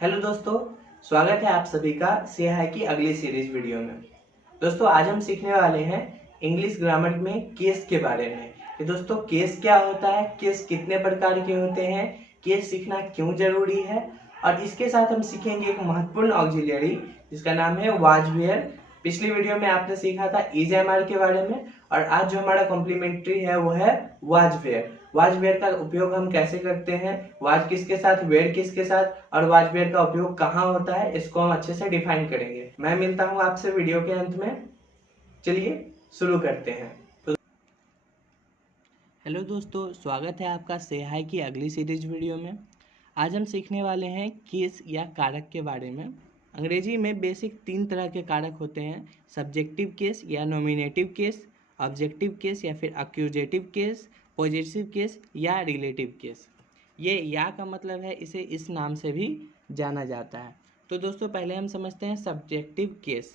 Hello दोस्तों, स्वागत है आप सभी का सेहाई की अगली सीरीज वीडियो में। दोस्तों आज हम सीखने वाले हैं इंग्लिश ग्रामर में केस के बारे में कि दोस्तों केस क्या होता है, केस कितने प्रकार के होते हैं, केस सीखना क्यों जरूरी है। और इसके साथ हम सीखेंगे एक महत्वपूर्ण ऑक्सिलरी जिसका नाम है वाज वेयर। पिछली वीडियो में आपने सीखा था इज एम आर के बारे में और आज जो हमारा कॉम्प्लीमेंट्री है वो है वाज वेयर। वाज वेयर का उपयोग हम कैसे करते हैं, वाज किसके साथ, वेयर किसके साथ और वाज वेयर का उपयोग कहाँ होता है, इसको हम अच्छे से डिफाइन करेंगे। मैं मिलता हूँ आपसे वीडियो के अंत में। चलिए शुरू करते हैं। हेलो दोस्तों, स्वागत है आपका सेहाई की अगली सीरीज वीडियो में। आज हम सीखने वाले हैं केस या कारक के बारे में। अंग्रेजी में बेसिक 3 तरह के कारक होते हैं, सब्जेक्टिव केस या नॉमिनेटिव केस, ऑब्जेक्टिव केस या फिर एक्यूजेटिव केस, पॉजिटिव केस या रिलेटिव केस। ये या का मतलब है इसे इस नाम से भी जाना जाता है। तो दोस्तों पहले हम समझते हैं सब्जेक्टिव केस।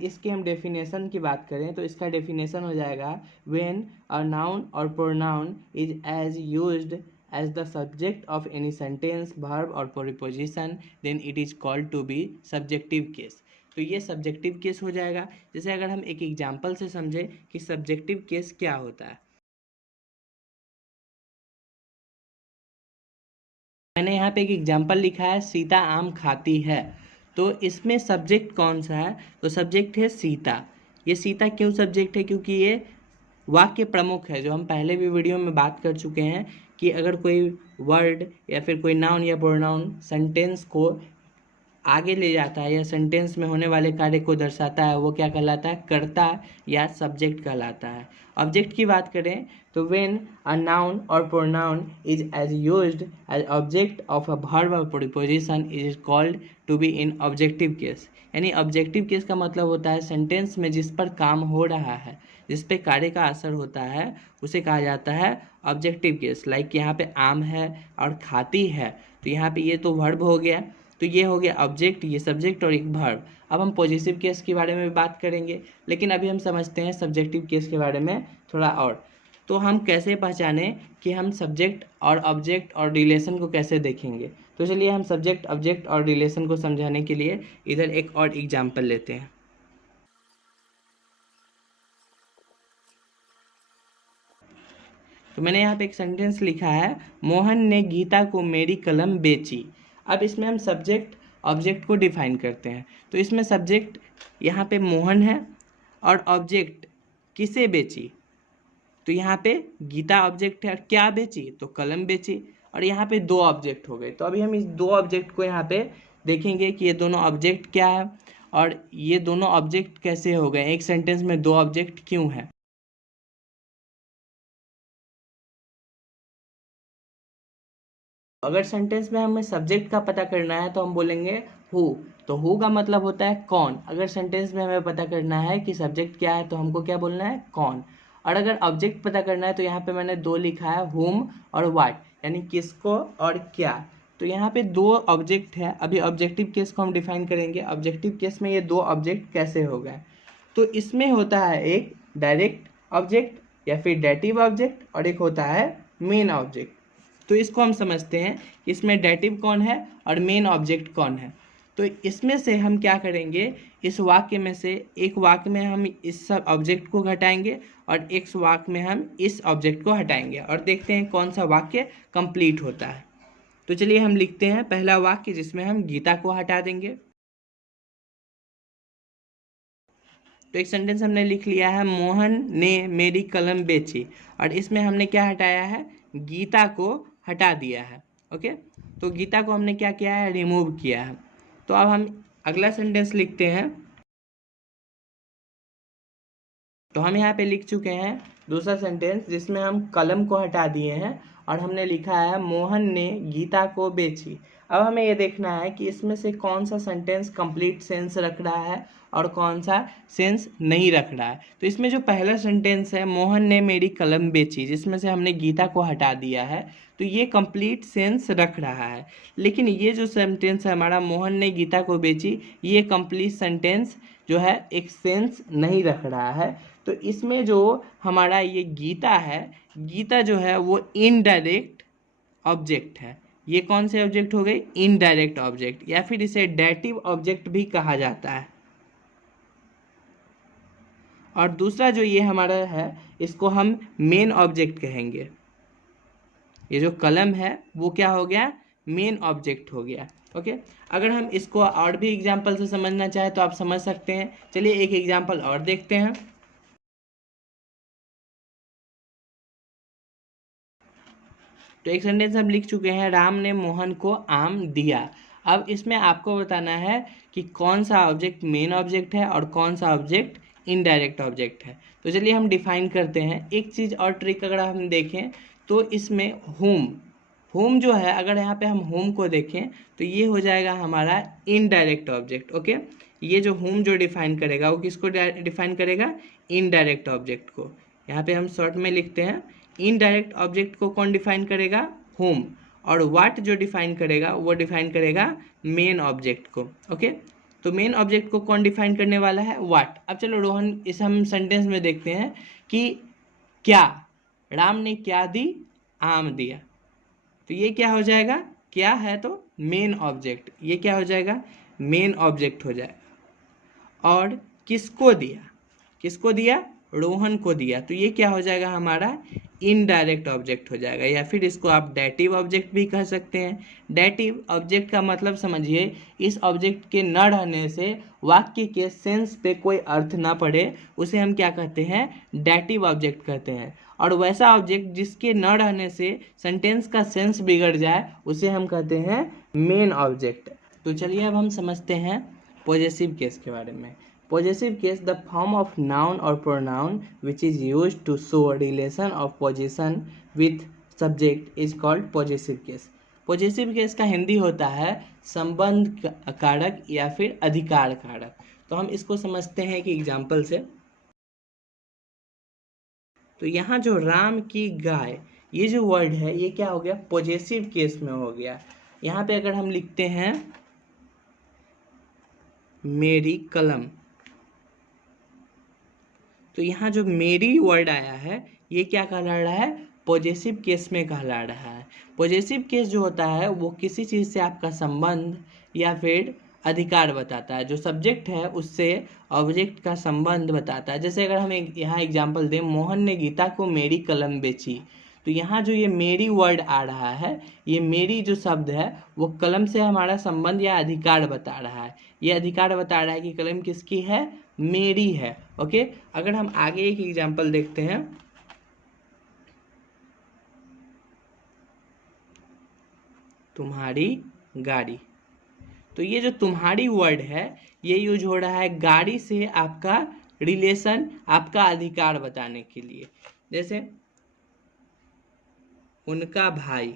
इसकी हम डेफिनेशन की बात करें तो इसका डेफिनेशन हो जाएगा व्हेन अ नाउन और pronoun is as used as the subject of any sentence, verb और preposition then it is called to be subjective case. तो ये सब्जेक्टिव केस हो जाएगा। जैसे अगर हम एक एग्जांपल से समझें कि सब्जेक्टिव केस क्या होता है। मैंने यहाँ पे एक एग्जांपल लिखा है सीता आम खाती है। तो इसमें सब्जेक्ट कौन सा है, तो सब्जेक्ट है सीता। ये सीता क्यों सब्जेक्ट है, क्योंकि ये वाक्य प्रमुख है। जो हम पहले भी वीडियो में बात कर चुके हैं कि अगर कोई वर्ड या फिर कोई नाउन या प्रोनाउन सेंटेंस को आगे ले जाता है या सेंटेंस में होने वाले कार्य को दर्शाता है, वो क्या कहलाता है, कर्ता या सब्जेक्ट कहलाता है। ऑब्जेक्ट की बात करें तो व्हेन अ नाउन और pronoun is as used as object of a verb और preposition is called to be in objective case. यानी ऑब्जेक्टिव केस का मतलब होता है सेंटेंस में जिस पर काम हो रहा है, जिस पे कार्य का असर होता है, उसे कहा जाता है ऑब्जेक्टिव केस। लाइक यहाँ पे आम है और खाती है, तो यहाँ पे ये तो वर्ब हो गया, तो ये हो गया ऑब्जेक्ट, ये सब्जेक्ट और एक वर्ब। अब हम पॉजिटिव केस के बारे में बात करेंगे, लेकिन अभी हम समझते हैं सब्जेक्टिव केस के बारे में थोड़ा और। तो हम कैसे पहचानें कि हम सब्जेक्ट और ऑब्जेक्ट और रिलेशन को कैसे देखेंगे। तो चलिए हम सब्जेक्ट, ऑब्जेक्ट और रिलेशन को समझाने के लिए इधर एक और एग्जाम्पल लेते हैं। तो मैंने यहाँ पे एक सेंटेंस लिखा है, मोहन ने गीता को मेरी कलम बेची। अब इसमें हम सब्जेक्ट ऑब्जेक्ट को डिफाइन करते हैं। तो इसमें सब्जेक्ट यहाँ पे मोहन है और ऑब्जेक्ट किसे बेची, तो यहाँ पे गीता ऑब्जेक्ट है, क्या बेची, तो कलम बेची। और यहाँ पे 2 ऑब्जेक्ट हो गए। तो अभी हम इस 2 ऑब्जेक्ट को यहाँ पे देखेंगे कि ये दोनों ऑब्जेक्ट क्या है और ये दोनों ऑब्जेक्ट कैसे हो गए, एक सेंटेंस में 2 ऑब्जेक्ट क्यों है। अगर सेंटेंस में हमें सब्जेक्ट का पता करना है तो हम बोलेंगे हु। तो हु का मतलब होता है कौन। अगर सेंटेंस में हमें पता करना है कि सब्जेक्ट क्या है तो हमको क्या बोलना है, कौन। और अगर ऑब्जेक्ट पता करना है तो यहाँ पे मैंने 2 लिखा है, हुम और व्हाट, यानी किसको और क्या। तो यहाँ पे 2 ऑब्जेक्ट है। अभी ऑब्जेक्टिव केस को हम डिफाइन करेंगे। ऑब्जेक्टिव केस में ये 2 ऑब्जेक्ट कैसे हो गए, तो इसमें होता है एक डायरेक्ट ऑब्जेक्ट या फिर डेटिव ऑब्जेक्ट और एक होता है मेन ऑब्जेक्ट। तो इसको हम समझते हैं कि इसमें डेटिव कौन है और मेन ऑब्जेक्ट कौन है। तो इसमें से हम क्या करेंगे, इस वाक्य में से एक वाक्य में हम इस सब ऑब्जेक्ट को घटाएंगे और एक वाक्य में हम इस ऑब्जेक्ट को हटाएंगे और देखते हैं कौन सा वाक्य कंप्लीट होता है। तो चलिए हम लिखते हैं पहला वाक्य जिसमें हम गीता को हटा देंगे। तो एक सेंटेंस हमने लिख लिया है, मोहन ने मेरी कलम बेची, और इसमें हमने क्या हटाया है, गीता को हटा दिया है। ओके, तो गीता को हमने क्या किया है, रिमूव किया है। तो अब हम अगला सेंटेंस लिखते हैं। तो हम यहाँ पे लिख चुके हैं दूसरा सेंटेंस जिसमें हम कलम को हटा दिए हैं और हमने लिखा है मोहन ने गीता को बेची। अब हमें ये देखना है कि इसमें से कौन सा सेंटेंस कंप्लीट सेंस रख रहा है और कौन सा सेंस नहीं रख रहा है। तो इसमें जो पहला सेंटेंस है, मोहन ने मेरी कलम बेची, जिसमें से हमने गीता को हटा दिया है, तो ये कंप्लीट सेंस रख रहा है। लेकिन ये जो सेंटेंस है हमारा, मोहन ने गीता को बेची, ये कंप्लीट सेंटेंस जो है एक सेंस नहीं रख रहा है। तो इसमें जो हमारा ये गीता है, गीता जो है वो इनडायरेक्ट ऑब्जेक्ट है। ये कौन से ऑब्जेक्ट हो गए? इनडायरेक्ट ऑब्जेक्ट, या फिर इसे डेटिव ऑब्जेक्ट भी कहा जाता है। और दूसरा जो ये हमारा है, इसको हम मेन ऑब्जेक्ट कहेंगे। ये जो कलम है वो क्या हो गया? मेन ऑब्जेक्ट हो गया। ओके, अगर हम इसको और भी एग्जाम्पल से समझना चाहें तो आप समझ सकते हैं। चलिए एक एग्जाम्पल और देखते हैं। तो एक सेंटेंस हम लिख चुके हैं, राम ने मोहन को आम दिया। अब इसमें आपको बताना है कि कौन सा ऑब्जेक्ट मेन ऑब्जेक्ट है और कौन सा ऑब्जेक्ट इनडायरेक्ट ऑब्जेक्ट है। तो चलिए हम डिफाइन करते हैं। एक चीज़ और ट्रिक अगर हम देखें तो इसमें होम जो है, अगर यहाँ पे हम होम को देखें तो ये हो जाएगा हमारा इनडायरेक्ट ऑब्जेक्ट। ओके, ये जो होम जो डिफाइन करेगा वो किसको डिफाइन करेगा? इनडायरेक्ट ऑब्जेक्ट को। यहाँ पे हम शॉर्ट में लिखते हैं, इनडायरेक्ट ऑब्जेक्ट को कौन डिफाइन करेगा? होम। और व्हाट जो डिफाइन करेगा वो डिफाइन करेगा मेन ऑब्जेक्ट को। ओके, तो मेन ऑब्जेक्ट को कौन डिफाइन करने वाला है? व्हाट। अब चलो रोहन, इस हम सेंटेंस में देखते हैं कि क्या, राम ने क्या दी? आम दिया। तो ये क्या हो जाएगा? क्या है तो मेन ऑब्जेक्ट, ये क्या हो जाएगा? मेन ऑब्जेक्ट हो जाएगा। और किसको दिया? किसको दिया? रोहन को दिया। तो ये क्या हो जाएगा? हमारा इनडायरेक्ट ऑब्जेक्ट हो जाएगा, या फिर इसको आप डेटिव ऑब्जेक्ट भी कह सकते हैं। डेटिव ऑब्जेक्ट का मतलब समझिए, इस ऑब्जेक्ट के न रहने से वाक्य के सेंस पे कोई अर्थ ना पड़े, उसे हम क्या कहते हैं? डेटिव ऑब्जेक्ट कहते हैं। और वैसा ऑब्जेक्ट जिसके न रहने से सेंटेंस का सेंस बिगड़ जाए, उसे हम कहते हैं मेन ऑब्जेक्ट। तो चलिए अब हम समझते हैं पॉजेसिव केस के बारे में। Possessive case, the form of noun or pronoun which is used to show a relation of possession with subject is called possessive case. Possessive case का हिंदी होता है संबंध कारक या फिर अधिकार कारक। तो हम इसको समझते हैं कि एग्जाम्पल से। तो यहाँ जो राम की गाय, ये जो वर्ड है ये क्या हो गया? पॉजेसिव केस में हो गया। यहाँ पे अगर हम लिखते हैं मेरी कलम, तो यहाँ जो मेरी वर्ड आया है ये क्या कहला रहा है? पॉजेसिव केस में कहला रहा है। पॉजेसिव केस जो होता है वो किसी चीज़ से आपका संबंध या फिर अधिकार बताता है। जो सब्जेक्ट है उससे ऑब्जेक्ट का संबंध बताता है। जैसे अगर हम यहाँ एग्जांपल दें, मोहन ने गीता को मेरी कलम बेची। तो यहाँ जो ये मेरी वर्ड आ रहा है, ये मेरी जो शब्द है वो कलम से हमारा संबंध या अधिकार बता रहा है। ये अधिकार बता रहा है कि कलम किसकी है? मेरी है। ओके, अगर हम आगे एक एग्जांपल देखते हैं, तुम्हारी गाड़ी। तो ये जो तुम्हारी वर्ड है ये यूज हो रहा है गाड़ी से आपका रिलेशन, आपका अधिकार बताने के लिए। जैसे उनका भाई,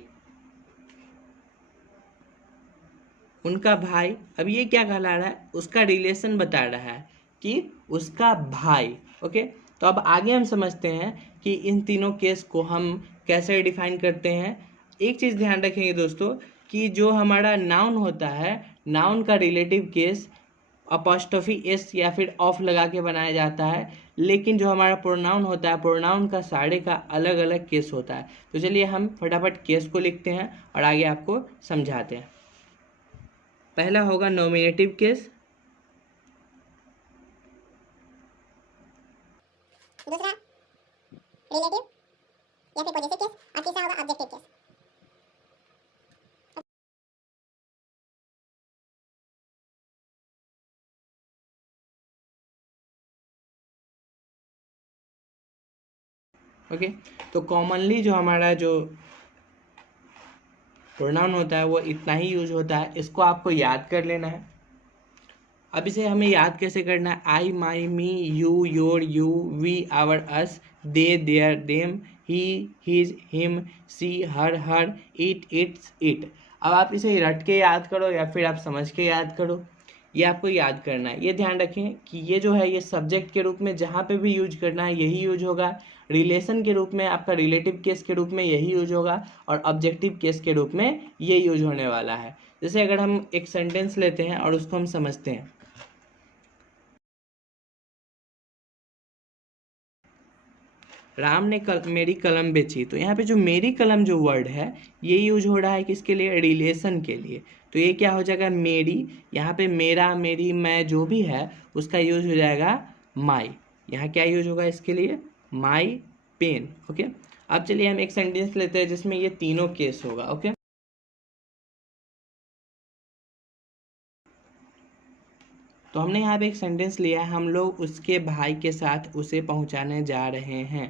उनका भाई, अब ये क्या कहला रहा है? उसका रिलेशन बता रहा है कि उसका भाई। ओके, तो अब आगे हम समझते हैं कि इन तीनों केस को हम कैसे डिफाइन करते हैं। एक चीज़ ध्यान रखेंगे दोस्तों कि जो हमारा नाउन होता है, नाउन का रिलेटिव केस अपॉस्ट्रोफी एस या फिर ऑफ लगा के बनाया जाता है, लेकिन जो हमारा प्रोनाउन होता है, प्रोनाउन का सारे का अलग अलग केस होता है। तो चलिए हम फटाफट केस को लिखते हैं और आगे आपको समझाते हैं। पहला होगा नॉमिनेटिव केस, दूसरा रिलेटिव या फिर पॉजिटिव केस, और तीसरा होगा ऑब्जेक्टिव केस। ओके, तो कॉमनली जो हमारा जो प्रोनाउन होता है वो इतना ही यूज होता है, इसको आपको याद कर लेना है। अब इसे हमें याद कैसे करना है? I, my, me, you, your, you, we, our, us, they, their, them, he, his, him, she, her, it, its, it. अब आप इसे रट के याद करो या फिर आप समझ के याद करो, ये आपको याद करना है। ये ध्यान रखें कि ये जो है ये सब्जेक्ट के रूप में जहाँ पे भी यूज करना है यही यूज होगा, रिलेशन के रूप में आपका रिलेटिव केस के रूप में यही यूज होगा, और ऑब्जेक्टिव केस के रूप में ये यूज होने वाला है। जैसे अगर हम एक सेंटेंस लेते हैं और उसको हम समझते हैं, राम ने मेरी कलम बेची। तो यहाँ पे जो मेरी कलम जो वर्ड है ये यूज हो रहा है किसके लिए, रिलेशन के लिए। तो ये क्या हो जाएगा, मेरी, यहाँ पे मेरा, मेरी, मैं जो भी है उसका यूज हो जाएगा माई। यहाँ क्या यूज होगा इसके लिए, माई पेन। ओके, अब चलिए हम एक सेंटेंस लेते हैं जिसमें ये तीनों केस होगा। ओके, तो हमने यहाँ पे एक सेंटेंस लिया है, हम लोग उसके भाई के साथ उसे पहुँचाने जा रहे हैं।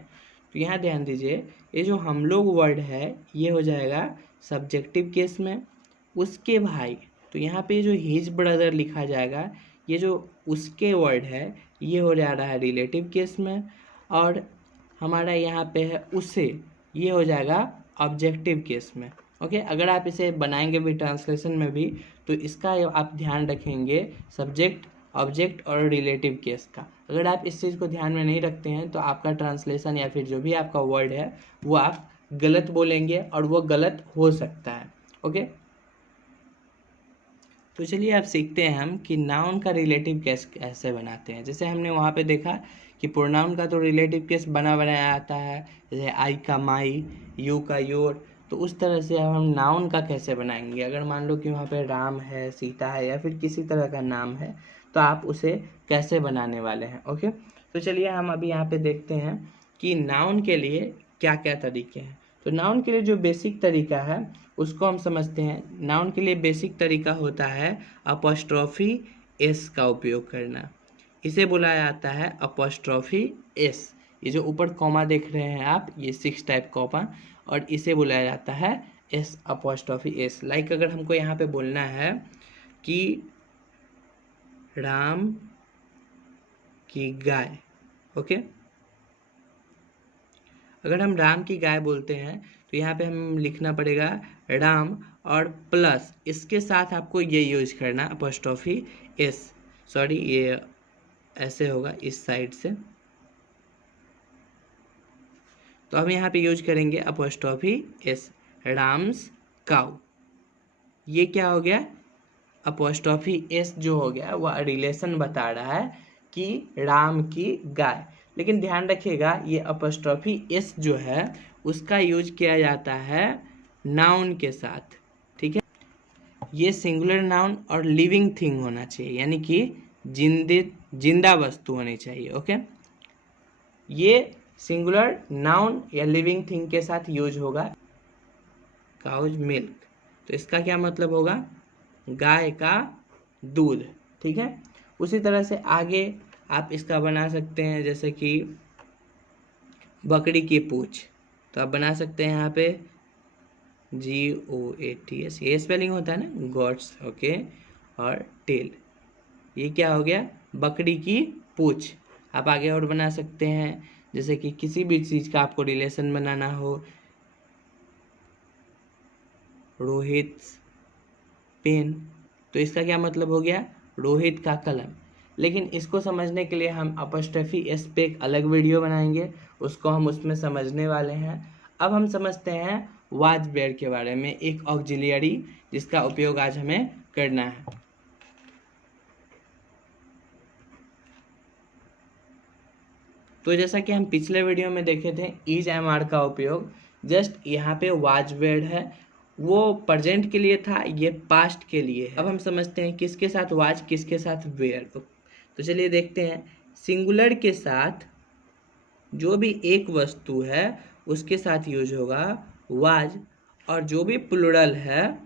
तो यहाँ ध्यान दीजिए, ये जो हम लोग वर्ड है ये हो जाएगा सब्जेक्टिव केस में। उसके भाई, तो यहाँ पे जो हिज ब्रदर लिखा जाएगा, ये जो उसके वर्ड है ये हो जा रहा है रिलेटिव केस में। और हमारा यहाँ पे है उसे, ये हो जाएगा ऑब्जेक्टिव केस में। ओके, अगर आप इसे बनाएंगे भी ट्रांसलेशन में भी तो इसका आप ध्यान रखेंगे सब्जेक्ट, ऑब्जेक्ट और रिलेटिव केस का। अगर आप इस चीज़ को ध्यान में नहीं रखते हैं तो आपका ट्रांसलेशन या फिर जो भी आपका वर्ड है वो आप गलत बोलेंगे और वो गलत हो सकता है। ओके, तो चलिए आप सीखते हैं हम कि नाउन का रिलेटिव केस कैसे बनाते हैं। जैसे हमने वहाँ पे देखा कि प्रोनाउन का तो रिलेटिव केस बना बनाया आता है, जैसे आई का माई, यू का योर। तो उस तरह से अब हम नाउन का कैसे बनाएंगे। अगर मान लो कि वहाँ पे राम है, सीता है या फिर किसी तरह का नाम है तो आप उसे कैसे बनाने वाले हैं। ओके, तो चलिए हम अभी यहाँ पे देखते हैं कि नाउन के लिए क्या क्या तरीके हैं। तो नाउन के लिए जो बेसिक तरीका है उसको हम समझते हैं। नाउन के लिए बेसिक तरीका होता है अपॉस्ट्रोफी एस का उपयोग करना। इसे बोला जाता है अपॉस्ट्रोफी एस। ये जो ऊपर कॉमा देख रहे हैं आप, ये 6 टाइप कॉमा, और इसे बुलाया जाता है एस अपॉस्ट्रोफी एस। लाइक अगर हमको यहाँ पे बोलना है कि राम की गाय। ओके, अगर हम राम की गाय बोलते हैं तो यहाँ पे हम लिखना पड़ेगा राम और प्लस इसके साथ आपको ये यूज करना अपॉस्ट्रोफी एस। सॉरी, ये ऐसे होगा इस साइड से, तो हम यहाँ पे यूज करेंगे अपॉस्ट्रोफी एस, राम्स काउ। ये क्या हो गया, अपॉस्ट्रोफी एस जो हो गया वह रिलेशन बता रहा है कि राम की गाय। लेकिन ध्यान रखिएगा ये अपॉस्ट्रोफी एस जो है उसका यूज किया जाता है नाउन के साथ। ठीक है, ये सिंगुलर नाउन और लिविंग थिंग होना चाहिए, यानी कि जिंदा वस्तु होनी चाहिए। ओके, ये सिंगुलर नाउन या लिविंग थिंग के साथ यूज होगा। काउज मिल्क, तो इसका क्या मतलब होगा, गाय का दूध। ठीक है, उसी तरह से आगे आप इसका बना सकते हैं, जैसे कि बकरी की पूंछ, तो आप बना सकते हैं यहाँ पे GOATS, ये स्पेलिंग होता है ना, गॉड्स। ओके, और टेल, ये क्या हो गया, बकरी की पूंछ। आप आगे और बना सकते हैं, जैसे कि किसी भी चीज़ का आपको रिलेशन बनाना हो, रोहित पेन, तो इसका क्या मतलब हो गया, रोहित का कलम। लेकिन इसको समझने के लिए हम अपॉस्ट्रोफी एस पे एक अलग वीडियो बनाएंगे, उसको हम उसमें समझने वाले हैं। अब हम समझते हैं वाज वेयर के बारे में, एक ऑक्सिलियरी जिसका उपयोग आज हमें करना है। तो जैसा कि हम पिछले वीडियो में देखे थे, इज एम आर का उपयोग जस्ट यहाँ पे वाज वेयर है, वो प्रेजेंट के लिए था, ये पास्ट के लिए है। अब हम समझते हैं किसके साथ वाज, किसके साथ वेयर। तो चलिए देखते हैं, सिंगुलर के साथ जो भी एक वस्तु है उसके साथ यूज होगा वाज, और जो भी प्लूरल है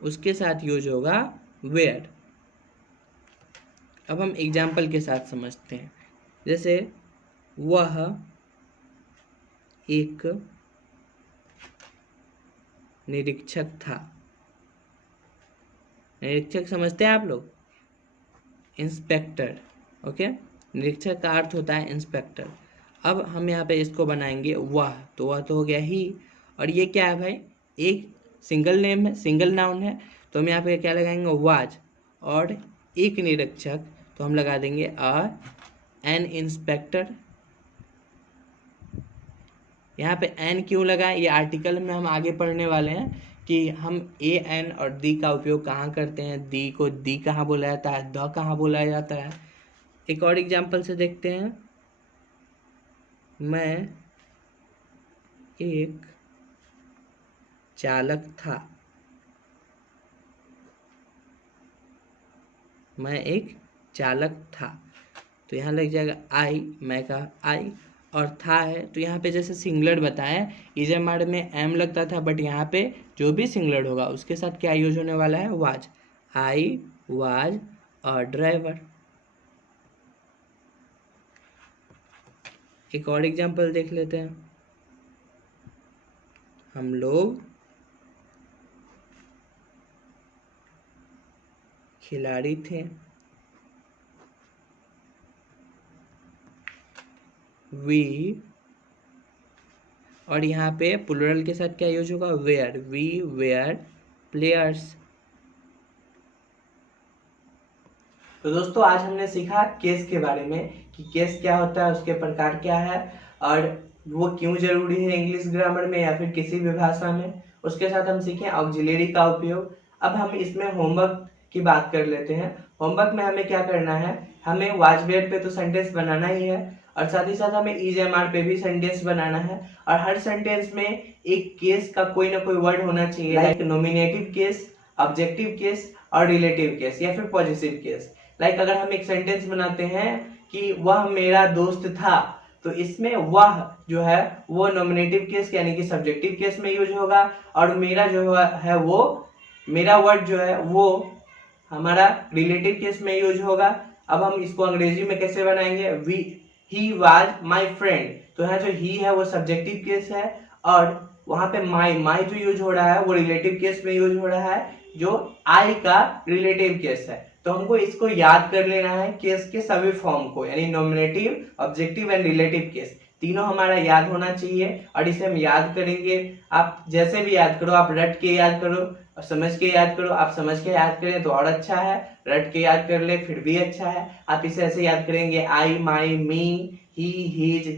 उसके साथ यूज होगा वेयर। अब हम एग्जाम्पल के साथ समझते हैं, जैसे वह एक निरीक्षक था। निरीक्षक समझते हैं आप लोग, इंस्पेक्टर। ओके, निरीक्षक का अर्थ होता है इंस्पेक्टर। अब हम यहाँ पे इसको बनाएंगे वह, तो वह तो हो गया ही, और ये क्या है भाई, एक सिंगल नेम है, सिंगल नाउन है, तो हम यहाँ पे क्या लगाएंगे वाज, और एक निरीक्षक तो हम लगा देंगे एन इंस्पेक्टर। यहाँ पे एन क्यों लगाएं, ये आर्टिकल में हम आगे पढ़ने वाले हैं कि हम ए एन और दी का उपयोग कहाँ करते हैं, दी को दी कहाँ बोला जाता है, द कहाँ बोला जाता है, एक और एग्जाम्पल से देखते हैं। मैं एक चालक था। मैं एक चालक था, तो यहाँ लग जाएगा आई, मैं का आई, और था है तो यहाँ पे जैसे सिंगुलर बताया, इजमार्ड में एम लगता था, बट यहाँ पे जो भी सिंगुलर होगा उसके साथ क्या यूज होने वाला है, was. I was a driver. एक और एग्जांपल देख लेते हैं। हम लोग खिलाड़ी थे। वी, और यहाँ पे प्लूरल के साथ क्या यूज होगा, वेयर। We where players. तो दोस्तों आज हमने सीखा केस के बारे में कि केस क्या होता है, उसके प्रकार क्या है, और वो क्यों जरूरी है इंग्लिश ग्रामर में या फिर किसी भी भाषा में। उसके साथ हम सीखे ऑक्सिलरी का उपयोग। अब हम इसमें होमवर्क की बात कर लेते हैं। होमवर्क में हमें क्या करना है, हमें वाज वेयर पे तो सेंटेंस बनाना ही है, और साथ ही साथ हमें इज एम आर पे भी सेंटेंस बनाना है, और हर सेंटेंस में एक केस का कोई ना कोई वर्ड होना चाहिए, like nominative case, objective case और रिलेटिव केस या फिर पॉजिटिव केस। लाइक अगर हम एक सेंटेंस बनाते हैं कि वह मेरा दोस्त था, तो इसमें वह जो है वो नॉमिनेटिव केस यानी कि सब्जेक्टिव केस में यूज होगा, और मेरा जो है वो मेरा वर्ड जो है वो हमारा रिलेटिव केस में यूज होगा। अब हम इसको अंग्रेजी में कैसे बनाएंगे, we he was my friend, तो यहाँ जो ही है वो सब्जेक्टिव केस है, और वहां पे माई जो यूज हो रहा है वो रिलेटिव केस में यूज हो रहा है, जो आई का रिलेटिव केस है। तो हमको इसको याद कर लेना है, केस के सभी फॉर्म को, यानी nominative, objective and relative case तीनों हमारा याद होना चाहिए, और इसे हम याद करेंगे। आप जैसे भी याद करो, आप रट के याद करो और समझ के याद करो। आप समझ के याद करें तो और अच्छा है, रट के याद कर ले फिर भी अच्छा है। आप इसे ऐसे याद करेंगे, I my me he his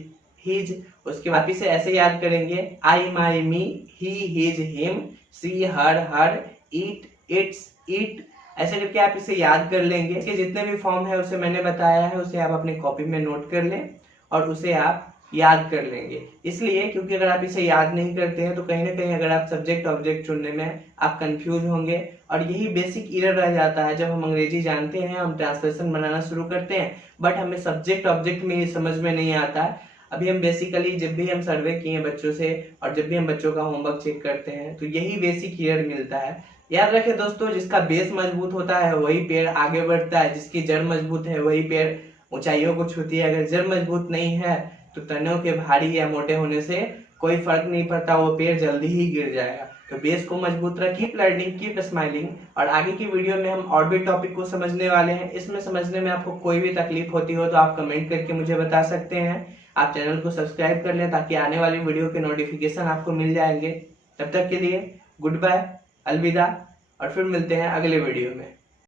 his, उसके बाद इसे ऐसे याद करेंगे, I my me he his him she her her it its it. ऐसे करके आप इसे याद कर लेंगे। इसके जितने भी फॉर्म है उसे मैंने बताया है, उसे आप अपनी कॉपी में नोट कर लें और उसे आप याद कर लेंगे। इसलिए क्योंकि अगर आप इसे याद नहीं करते हैं तो कहीं ना कहीं अगर आप सब्जेक्ट ऑब्जेक्ट चुनने में आप कंफ्यूज होंगे, और यही बेसिक एरर रह जाता है। जब हम अंग्रेजी जानते हैं, हम ट्रांसलेशन बनाना शुरू करते हैं, बट हमें सब्जेक्ट ऑब्जेक्ट में ये समझ में नहीं आता है। अभी हम बेसिकली जब भी हम सर्वे किए बच्चों से और जब भी हम बच्चों का होमवर्क चेक करते हैं तो यही बेसिक एरर मिलता है। याद रखें दोस्तों, जिसका बेस मजबूत होता है वही पेड़ आगे बढ़ता है, जिसकी जड़ मजबूत है वही पेड़ ऊंचाइयों को छूती है। अगर जड़ मजबूत नहीं है तो तनों के भारी या मोटे होने से कोई फर्क नहीं पड़ता, वो पेड़ जल्दी ही गिर जाएगा। तो बेस को मजबूत रखिए, कीप लर्निंग, कीप स्माइलिंग। और आगे की वीडियो में हम और भी टॉपिक को समझने वाले हैं। इसमें समझने में आपको कोई भी तकलीफ होती हो तो आप कमेंट करके मुझे बता सकते हैं। आप चैनल को सब्सक्राइब कर लें ताकि आने वाली वीडियो के नोटिफिकेशन आपको मिल जाएंगे। तब तक के लिए गुड बाय, अलविदा, और फिर मिलते हैं अगले वीडियो में।